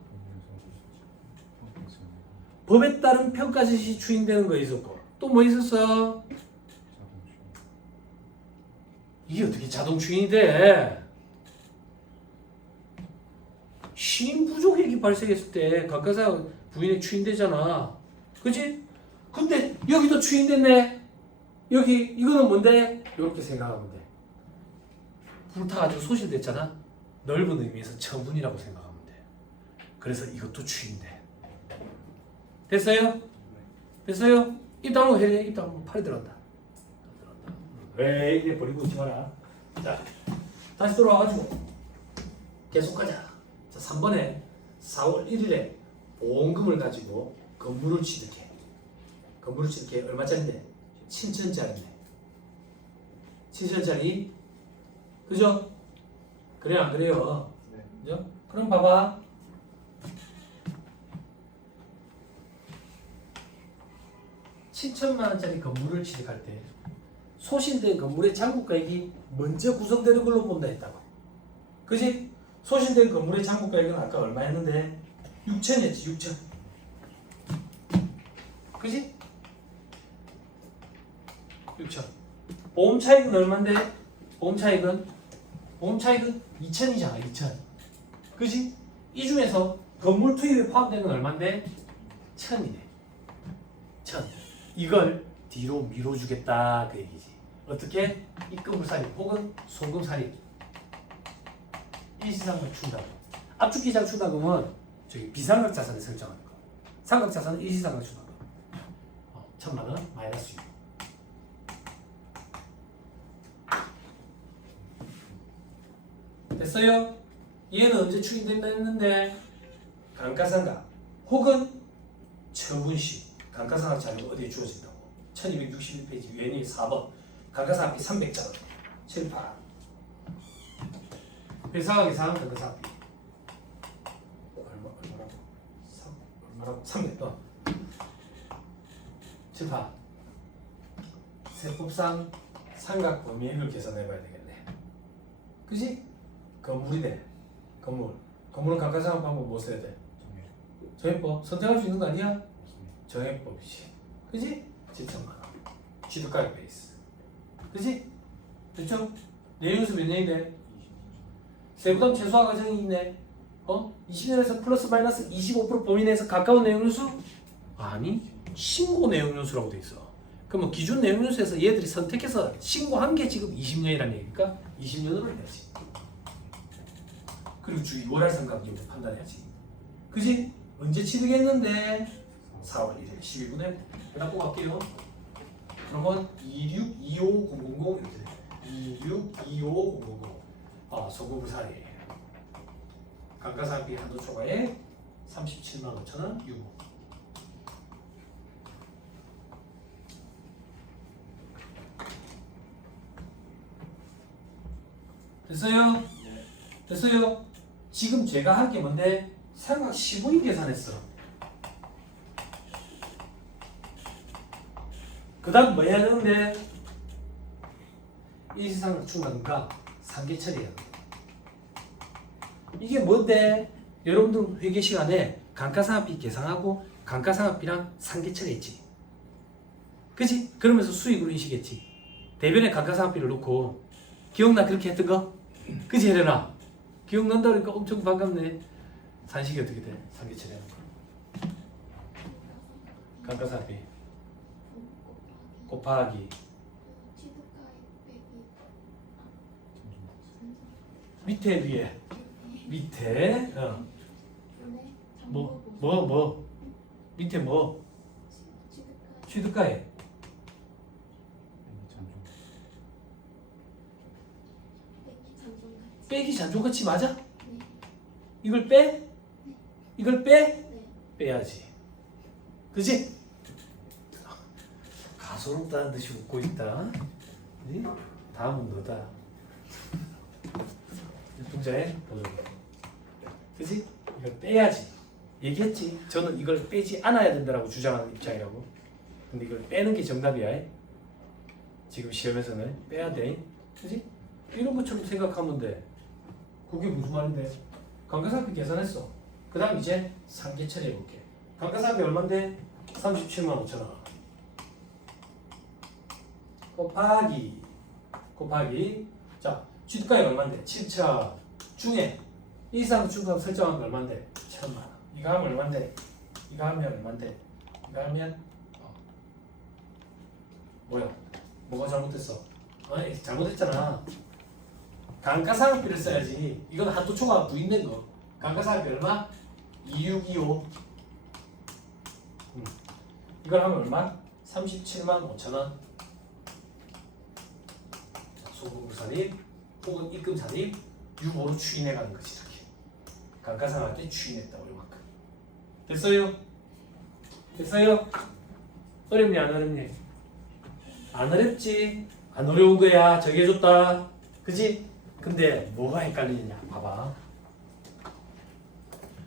법에 따른 평가 지시 추인되는 거 있었고. 또 뭐 있었어? 이게 어떻게 자동 추인이 돼? 시인 부족액이 발생했을 때 감가상각 부인액 추인되잖아. 그치? 근데 여기도 추인됐네. 여기 이거는 뭔데? 이렇게 생각하면 돼. 불타가지고 소실됐잖아. 넓은 의미에서 처분이라고 생각하면 돼. 그래서 이것도 추인돼. 됐어요? 됐어요? 입 다물고 해야 돼. 입 다물고 팔이 들어간다. 왜 이래 버리고 있지 마라. 자, 다시 돌아와가지고 계속 가자. 자, 3번에 4월 1일에 보험금을 가지고 건물을 취득해. 건물을 취득해. 얼마짜리인데? 7천짜리인데. 7천짜리. 그죠? 그래요 안 그래요? 네. 그죠? 그럼 봐봐. $7천만원짜리 건물을 취득할 때 소실된 건물의 장부가액이 먼저 구성되는 걸로 본다 했다고. 그지? 소실된 건물의 장부가액은 아까 얼마였는데? 6천이었지. 6천. 그지? 6천. 보험 차익은 얼마인데? 보험 차익은 2천이잖아. 2천. 그지? 이 중에서 건물 투입에 포함된 건 얼마인데? 1,000이네. 1,000. 이걸 뒤로 밀어주겠다 그 얘기지. 어떻게? 입금불살입 혹은 송금살입. 일시상각 충당금. 압축기장 충당금은 저기 비상각 자산에 설정하는 거. 상각 자산은 일시상각 충당금. 1,000만 원 마이너스 6. 됐어요? 얘는 언제 추인된다 했는데 감가상각 혹은 처분시 감가상각 자료가 어디에 주어진다고. 1261페이지原일 4번 감가상각비 300장 칠판 회사가 계산 감가상각비 얼마라고? 300번 칠판 세법상 상각 범위액을 계산해봐야 되겠네. 그지? 건물이네. 건물은 감가상각 방법 뭐 써야 돼? 정액법 선택할 수 있는 거 아니야? 정액법이지. 그지? 7천만 원. 취득가액 베이스. 그지? 됐죠? 내용수 몇 년인데? 세부담 최소화 과정이 있네. 20년에서 플러스 마이너스 25% 범위 내에서 가까운 내용연수? 아니, 신고 내용연수라고 돼 있어. 그러면 기준 내용연수에서 얘들이 선택해서 신고한 게 지금 20년이라는 얘기니까 20년으로 해야지. 그리고 주 2월할 상각비율 판단해야지. 그지? 언제 취득했는데? 4월 1일 12분에 해갖고 갈게요. 그러면 2625000 이렇게 돼. 2625000 소고부사리 감가상각비 한도 초과액 37만 5천원 유무. 됐어요? 네. 됐어요? 지금 제가 할 게 뭔데? 상각 15인 계산했어. 그 다음 뭐 해야 되는데? 일시상각 중간과 상계 처리해야 돼. 이게 뭔데? 여러분들 회계 시간에 감가상각비 계산하고 감가상각비랑 상계 처리했지. 그치? 그러면서 수익으로 인식했지. 대변에 감가상각비를 놓고 기억나 그렇게 했던 거? 그치 혜련아? 기억난다 그러니까 엄청 반갑네. 산식이 어떻게 돼? 상계 처리하는 거. 감가상각비 곱하기 밑에 위에 밑에 뭐 밑에 뭐 취득가액 빼기 잔존가치 맞아? 이걸 빼? 이걸 빼? 빼야지. 그지? 가소롭다는 듯이 웃고 있다. 그지? 다음은 너다. 분자에 보조. 그지? 이걸 빼야지. 얘기했지. 저는 이걸 빼지 않아야 된다라고 주장하는 입장이라고. 근데 이걸 빼는 게 정답이야. 지금 시험에서는 빼야 돼. 그지? 이런 것처럼 생각하면 돼. 그게 무슨 말인데? 감가상각비 계산했어. 그 다음 이제 상계 처리해볼게. 감가상각비 얼만데? 37만 5천원 곱하기 자 취득가액 얼만데? 7천 중에 이상 중간 설정한 거 얼만데? 1,000만원. 이거 하면 얼만데? 이거 하면 얼만데? 이거 하면 뭐야? 뭐가 잘못됐어? 잘못했잖아. 감가상각비를 써야지. 이건 한도 초과 부인된 거. 감가상각비 얼마? 2625. 이걸 하면 얼마? 37만 5천원. 소금부사립 혹은 입금사립 유보로 추인해가는 거지. 이렇게 감가상각비 추인했다. 얼마큼. 됐어요? 됐어요? 어렵니 안 어렵니? 안 어렵지? 안 어려운 거야. 정해줬다. 그지? 근데 뭐가 헷갈리냐 봐봐.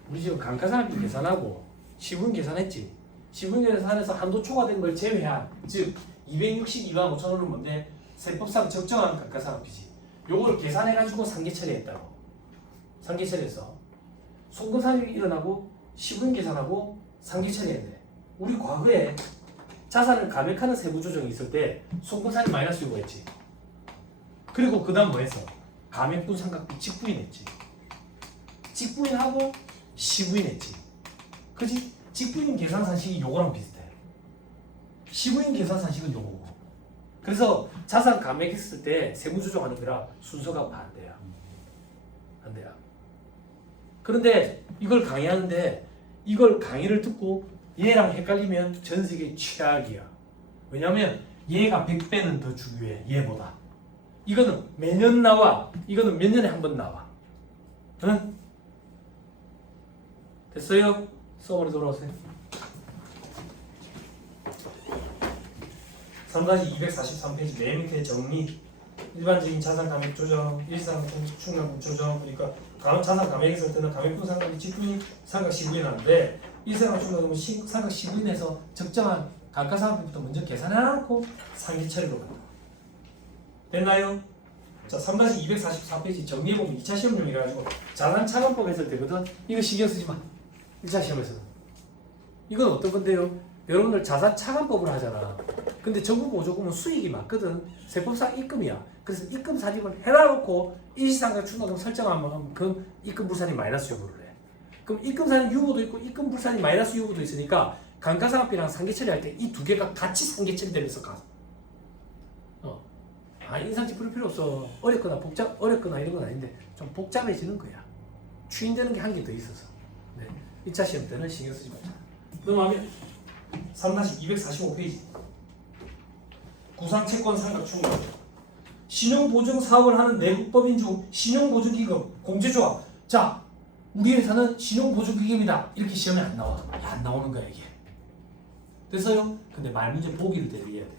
우리 지금 감가상각비 계산하고 시분 계산했지. 시분 계산해서 한도 초과된 걸 제외한 즉 262만 5천원은 뭔데? 세법상 적정한 감가상각비지. 요걸 계산해가지고 상계 처리했다고. 상계 처리했어. 송금상이 일어나고 시분 계산하고 상계 처리했네. 우리 과거에 자산을 감액하는 세부 조정이 있을 때 송금상이 마이너스 요구했지. 그리고 그 다음 뭐 했어? 감액분 상각비 직부인했지. 직부인하고 시부인했지. 그지? 직부인 계산 산식이 요거랑 비슷해. 시부인 계산 산식은 요거고. 그래서 자산 감액했을 때 세무 조정하는 거라 순서가 반대야. 반대야. 그런데 이걸 강의하는데 이걸 강의를 듣고 얘랑 헷갈리면 전 세계 최악이야. 왜냐면 얘가 100배는 더 중요해. 얘보다. 이거는 매년 나와. 이거는 몇 년에 한 번 나와. 응? 됐어요? 수업으로 돌아오세요. 3-243페이지 맨 밑에 정리. 일반적인 자산 감액 조정, 일상 충당금 조정. 그러니까 자산 감액했을 때는 감액분 상각이 직분이 상각 시분이 나는데 일상 충당금은 상각 시분에서 적정한 감가상각비부터 먼저 계산해놓고 상기 처리로 간다. 됐나요? 자, 3-244페이지 정리해보면 2차 시험용이라 가지고 자산 차감법 했을 때거든. 이거 신경 쓰지 마. 1차 시험에서는. 이건 어떤 건데요? 여러분들 자산 차감법을 하잖아. 근데 정부 보조금은 수익이 맞거든. 세법상 입금이야. 그래서 입금 사직을 해놔놓고 일시상각 충당금 설정하면 그 입금 불산이 마이너스 요구를 해. 그럼 입금 산이 유보도 있고 입금 불산이 마이너스 요구도 있으니까 감가상각비랑 상계 처리할 때 이 두 개가 같이 상계 처리되면서 가. 인상집 부를 필요 없어. 어렵거나 이런 건 아닌데 좀 복잡해지는 거야. 추인되는 게 한 개 더 있어서. 네. 2차 시험 때는 신경 쓰지 말자. 넘어가면 3-245페이지 구상채권 상각 충당. 신용보증 사업을 하는 내국법인 중 신용보증기금 공제조합. 자, 우리 회사는 신용보증기금이다. 이렇게 시험에 안 나와. 안 나오는 거야 이게. 됐어요? 근데 말문제 보기를 대비해야 돼.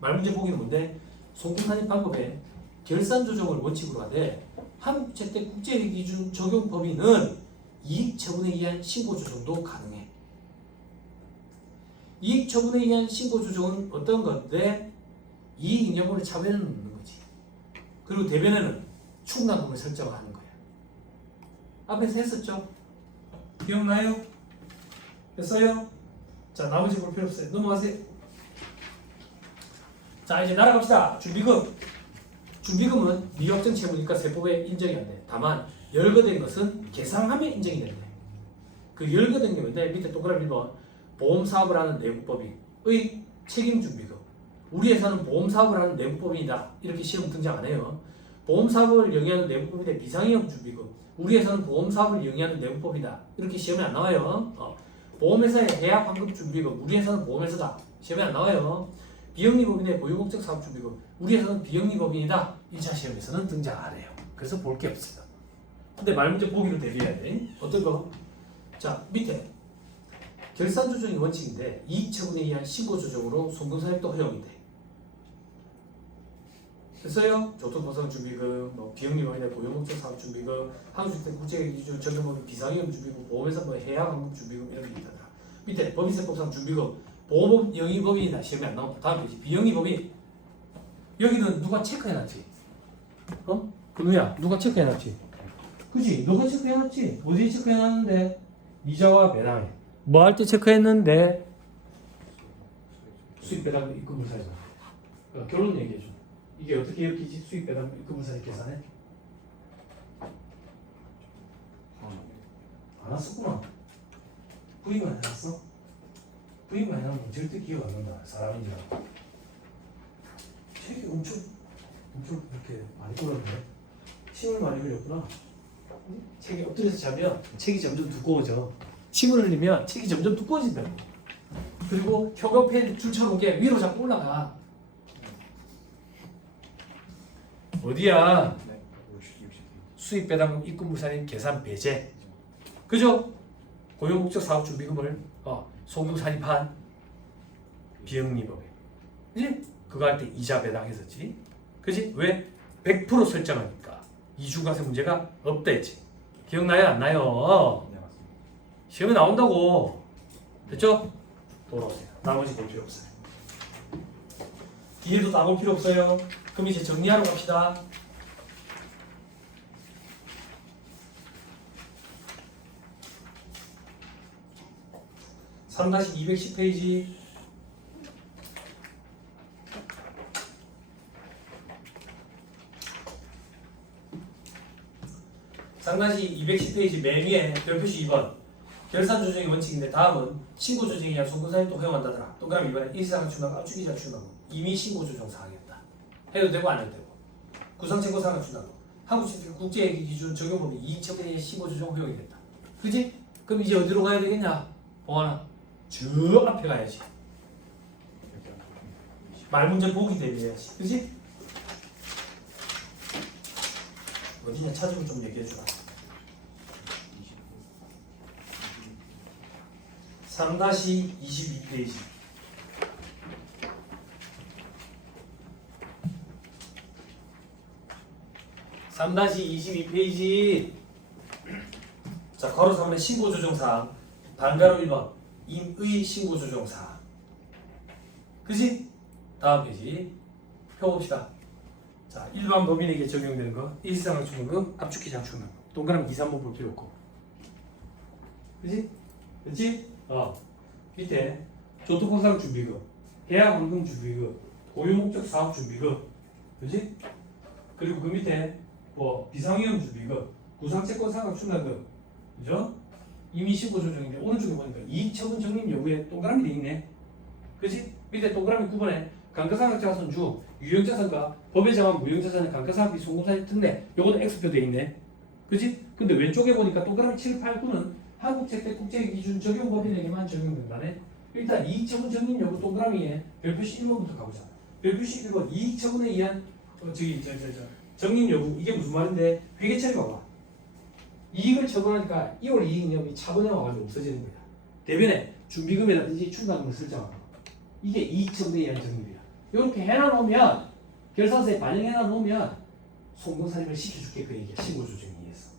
말문제 보기는 뭔데? 송금산입 방법에 결산 조정을 원칙으로 하되 한국채택 국제기준 적용 범위는 이익 처분에 의한 신고 조정도 가능해. 이익 처분에 의한 신고 조정은 어떤 건데 이익 잉여분을 차변에 넣는 거지. 그리고 대변에는 충당금을 설정하는 거야. 앞에서 했었죠? 기억나요? 됐어요? 자, 나머지 볼 필요 없어요. 넘어가세요. 자, 이제 날아갑시다. 준비금. 준비금은 미확정 채무니까 세법에 인정이 안 돼. 다만 열거된 것은 계상하면 인정이 된대. 그 열거된 게 뭔데? 밑에 동그라미 1번 보험사업을 하는 내국법인의 책임준비금. 우리 회사는 보험사업을 하는 내국법인이다. 이렇게 시험 등장 안 해요. 보험사업을 영위하는 내국법인의 비상이용 준비금. 우리 회사는 보험사업을 영위하는 내국법이다. 이렇게 시험에 안 나와요. 보험회사의 해약환급 준비금. 우리 회사는 보험회사다. 시험에 안 나와요. 비영리법인의 고유목적 사업준비금. 우리 회사는 비영리법인이다. 1차 시험에서는 등장 안 해요. 그래서 볼 게 없어요. 근데 말문제 보기를 대비해야 돼. 어떤 거? 자, 밑에 결산 조정이 원칙인데 이익 처분에 의한 신고 조정으로 송금산입도 허용이 돼. 됐어요? 교통보상 준비금, 비영리법인의 고유목적 사업 준비금, 한국주택 국제기준 적용법인 비상이용 준비금, 보험회사 해약환급 준비금 이런 게 있다더라. 밑에 법인세법상 준비금. 보험 영위법인이다. 시험에 안 나온다. 다음 페이지. 비영위법인. 여기는 누가 체크해놨지? 근우야, 누가 체크해놨지? 그지? 너가 체크해놨지? 어디에 체크해놨는데? 이자와 배당에. 뭐 할 때 체크했는데? 수입 배당 입금 불사에서. 결론 얘기해줘. 이게 어떻게 엮이지? 수입 배당 입금 불사에 계산해? 안 왔었구나. 부인만 해놨어? 부인만 해놓으면 절대 기억 안 난다. 사람인지 알아. 책이 엄청 이렇게 많이 끌었네. 침을 많이 흘렸구나. 책이 엎드려서 자면 책이 점점 두꺼워져. 침을 흘리면 책이 점점 두꺼워진다고. 그리고 혀가 줄쳐놓은 게 위로 자꾸 올라가. 어디야? 수입 배당금 입금 불산인 계산 배제. 그죠? 고용목적 사업 준비금을 송금 산입한 비영리법인. 그지? 그거 할 때 이자 배당했었지. 그지? 왜? 100% 설정하니까 이중과세 문제가 없다 했지. 기억나요? 안 나요? 네, 맞습니다. 시험에 나온다고. 됐죠? 돌아오세요. 나머지 볼 필요 없어요. 뒤에도 다 볼 필요 없어요. 그럼 이제 정리하러 갑시다. (3-210페이지) 상단시 210페이지 맨 위에 별표시 2번 결산 조정이 원칙인데 다음은 신고 조정에 의한 송금산입도 허용한다더라. 동그라미 2번에 일시상각 충당금 압축이자 충당금 이미 신고 조정 사항이었다. 해도 되고 안 해도 되고. 구상채권 상각 충당금 한국채택 국제기준 적용법인 이익처분에 의한 신고 조정 허용이 됐다. 그지? 그럼 이제 어디로 가야 되겠냐? 봉환아 저 앞에 가야지. 말문제 보기 대비해야지. 그지? 어디냐 찾으면 좀 얘기해주라. 3-22페이지 3-22페이지. 자, 괄호 3번 신고조정사항. 반가로 1번 임의 신고조정사항. 그지? 다음 페이지 펴봅시다. 자, 일반 법인에게 적용되는 거 일시상환충분금, 압축기 장충분금. 동그라미 2, 3번 볼 필요 없고. 그지? 그치? 밑에 교통보상 준비금, 해양환경 준비금, 고유목적 사업 준비금. 그지? 그리고 그 밑에 뭐 비상위험 준비금, 구상채권 상각 충당금. 그죠? 이미 신고 조정인데 오른쪽에 보니까 이익처분 적립 여부에 동그라미 돼 있네. 그지? 밑에 동그라미 9번에 감가상각자산 중 유형자산과 법에 정한 무형자산의 감가상각비 송금사실 특례. 요거는 X표 돼 있네. 그지? 근데 왼쪽에 보니까 동그라미 7, 8, 9는 한국재택국제기준 적용법인에게만 적용된다네. 일단 이익처분 적립 여부 동그라미에 별표시 1번부터 가보자. 별표시 1번 이익처분에 의한 적립 여부. 이게 무슨 말인데 회계처리 봐봐. 이익을 처분하니까 이월 이익력이 차분해 와가지고 없어지는 거야. 대변에 준비금이라든지 충당금을 설정하고 이게 이익 처분에 의한 적립이야. 이렇게 해놔놓으면 결산서에 반영해놔놓으면 송금사립을 시켜줄게 그 얘기야. 신고조정에 의해서.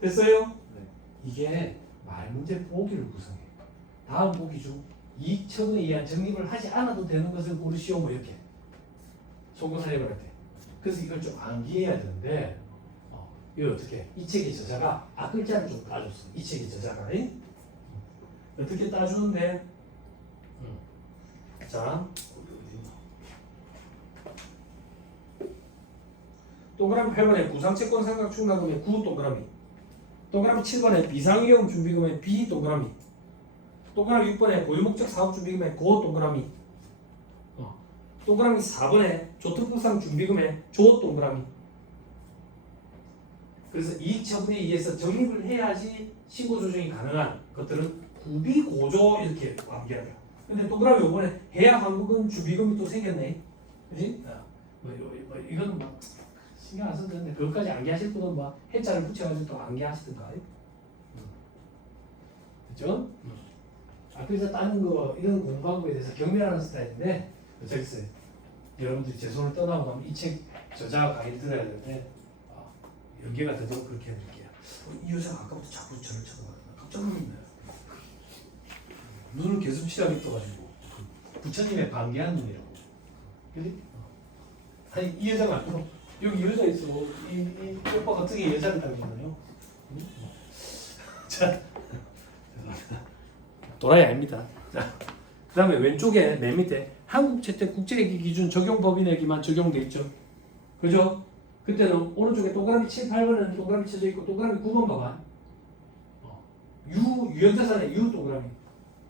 됐어요? 네. 이게 말문제 보기를 구성해. 다음 보기 중 이익 처분에 의한 적립을 하지 않아도 되는 것을 고르시오 뭐 이렇게 송금사립을 할 때. 그래서 이걸 좀 암기해야 되는데 이거 어떻게? 이 책의 저자가 앞글자를 좀 따줬어. 이 책의 저자가 어떻게 따주는데? 자, 동그라미 8번에 구상채권 상각 충당금의 구 동그라미, 동그라미 7번에 비상위험 준비금의 비 동그라미, 동그라미 6번에 고유목적 사업 준비금의 고 동그라미, 동그라미 4번에 조특부상 준비금의 조 동그라미. 그래서 이익 처분에 의해서 적립을 해야지 신고 조정이 가능한 것들은 구비고조 이렇게 암기하라. 근데 동그라미 이번에 해약 환급금 준비금이 또 생겼네. 그지? 이건 막 신경 안 써도 되는데 그것까지 암기하실 분은 막 해자를 붙여가지고 또 암기하시든가. 그죠? 앞에서 따는 거 이런 공부방법에 대해서 경멸하는 스타일인데 저기 있어요. 여러분들이 제 손을 떠나고 나면 이 책 저자 강의를 들어야 되는데 연계가 되도록 그렇게 해드릴게요. 이 여자가 아까부터 자꾸 저를 쳐다봐요. 깜짝 놀랐네요. 눈을 계속 치라게 떠가지고 부처님의 반기한 눈이라고. 그지? 아니 이 여자가 아니고 여기 여자 있어. 이 오빠가 어떻게 여자를 닮았나요? 자, 도라이 아닙니다. 자, 그 다음에 왼쪽에 맨 밑에 한국재택국제회계 기준 적용법인에게만 적용돼 있죠. 그죠? 그때는 오른쪽에 동그라미 7, 8번에는 동그라미 쳐져 있고 동그라미 9번 봐봐. 유형자산의 유 동그라미,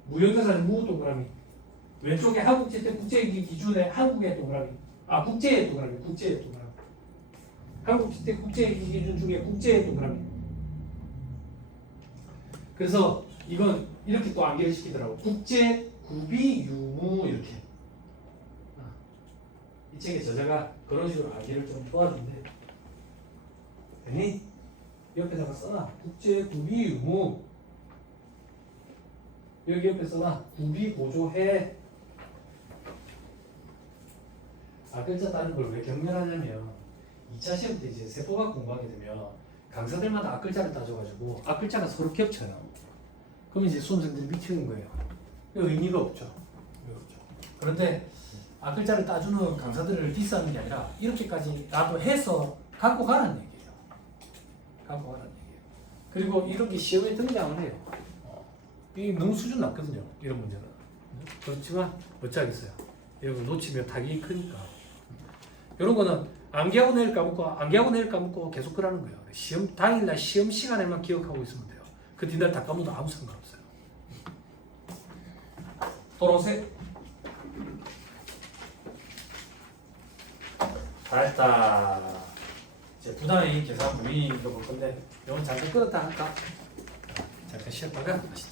무형자산의 무 동그라미. 왼쪽에 한국재택국제회계 기준의 한국의 동그라미, 국제의 동그라미, 국제의 동그라미. 한국재택국제회계 기준 중에 국제의 동그라미. 그래서 이건 이렇게 또 암기를 시키더라고. 국제, 구비, 유무 이렇게. 이 책의 저자가 그런 식으로 암기를 좀 도와준대. 되니? 옆에다가 써놔. 국제, 구비, 유무. 여기 옆에 써놔. 구비, 고조해. 앞글자 따는 걸 왜 경멸하냐면 2차 시험 때 이제 세포학 공부하게 되면 강사들마다 앞글자를 따져가지고 앞글자가 서로 겹쳐요. 그럼 이제 수험생들이 미치는 거예요. 의미가 없죠. 그런데 앞글자를 따주는 강사들을 디스하는 게 아니라 이렇게까지 나도 해서 갖고 가라는 얘기예요. 갖고 가라는 얘기예요. 그리고 이렇게 시험에 등장을 해요. 이게 너무 수준 낮거든요. 이런 문제는. 그렇지만 어쩌겠어요. 이런 거 놓치면 타격이 크니까. 이런 거는 암기하고 내일 까먹고 암기하고 내일 까먹고 계속 그러는 거예요. 시험 당일날 시험 시간에만 기억하고 있으면 돼요. 그 뒤날 다 까먹어도 아무 상관없어요. 돌아오세요. 잘했다. 이제 부당의 계산 무의미인 거 볼 건데 이건 잠깐 끊었다 할까? 잠깐 쉬었다가 다시